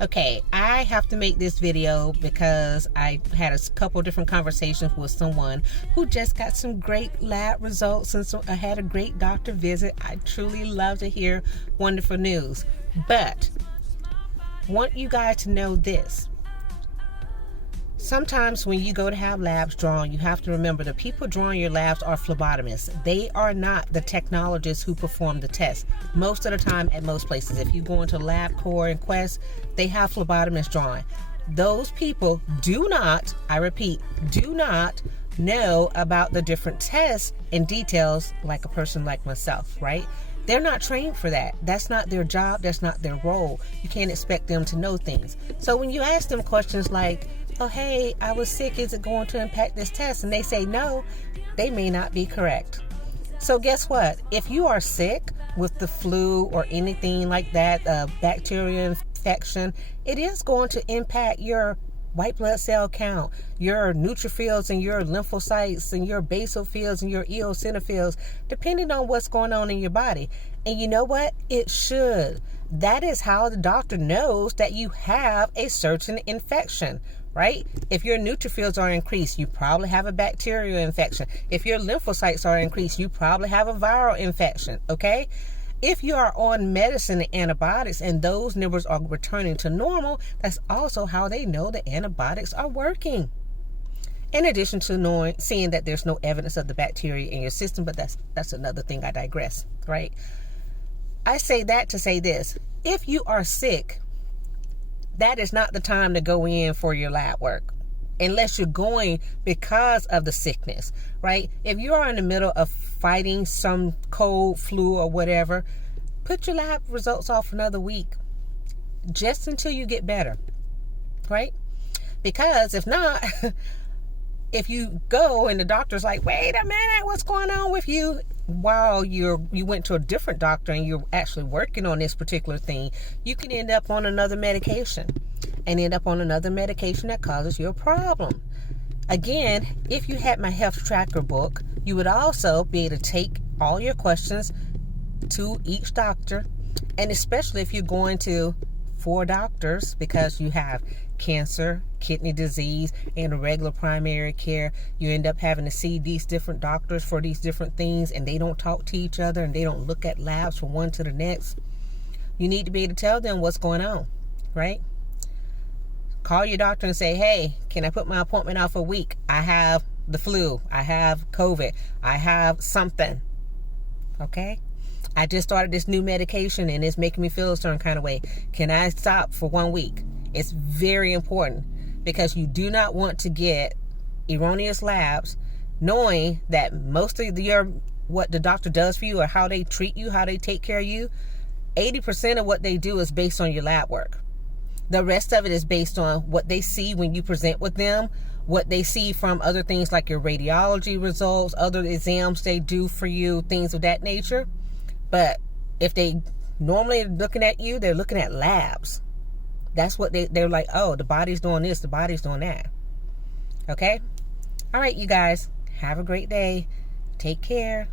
Okay, I have to make this video because I had a couple different conversations with someone who just got some great lab results, and so I had a great doctor visit. I truly love to hear wonderful news, but want you guys to know this. Sometimes when you go to have labs drawn, you have to remember the people drawing your labs are phlebotomists. They are not the technologists who perform the test. Most of the time at most places, if you go into LabCorp and Quest, they have phlebotomists drawing. Those people do not, I repeat, do not know about the different tests and details like a person like myself, right? They're not trained for that. That's not their job. That's not their role. You can't expect them to know things. So when you ask them questions like, oh, hey, I was sick, is it going to impact this test? And they say no, they may not be correct. So guess what? If you are sick with the flu or anything like that, bacterial infection, it is going to impact your white blood cell count, your neutrophils and your lymphocytes and your basophils and your eosinophils, depending on what's going on in your body. And you know what? It should. That is how the doctor knows that you have a certain infection, right? If your neutrophils are increased, you probably have a bacterial infection. If your lymphocytes are increased, you probably have a viral infection, okay? If you are on medicine and antibiotics and those numbers are returning to normal, that's also how they know the antibiotics are working. In addition to seeing that there's no evidence of the bacteria in your system, but that's another thing. I digress, right? I say that to say this. If you are sick, that is not the time to go in for your lab work, unless you're going because of the sickness, right? If you are in the middle of fighting some cold, flu, or whatever, put your lab results off another week, just until you get better, right? Because if not, if you go and the doctor's like, wait a minute, what's going on with you? While you went to a different doctor and you're actually working on this particular thing, you can end up on another medication and end up on another medication that causes you a problem. Again, if you had my health tracker book, you would also be able to take all your questions to each doctor, and especially if you're going to 4 doctors because you have cancer, kidney disease, and a regular primary care, you end up having to see these different doctors for these different things, and they don't talk to each other and they don't look at labs from one to the next. You need to be able to tell them what's going on, right? Call your doctor and say, hey, can I put my appointment off a week? I have the flu. I have COVID. I have something. Okay? I just started this new medication and it's making me feel a certain kind of way. Can I stop for 1 week? It's very important because you do not want to get erroneous labs knowing that most of what the doctor does for you or how they treat you, how they take care of you, 80% of what they do is based on your lab work. The rest of it is based on what they see when you present with them, what they see from other things like your radiology results, other exams they do for you, things of that nature. But if they normally are looking at you, they're looking at labs. That's what they're like, oh, the body's doing this, the body's doing that. Okay? All right, you guys. Have a great day. Take care.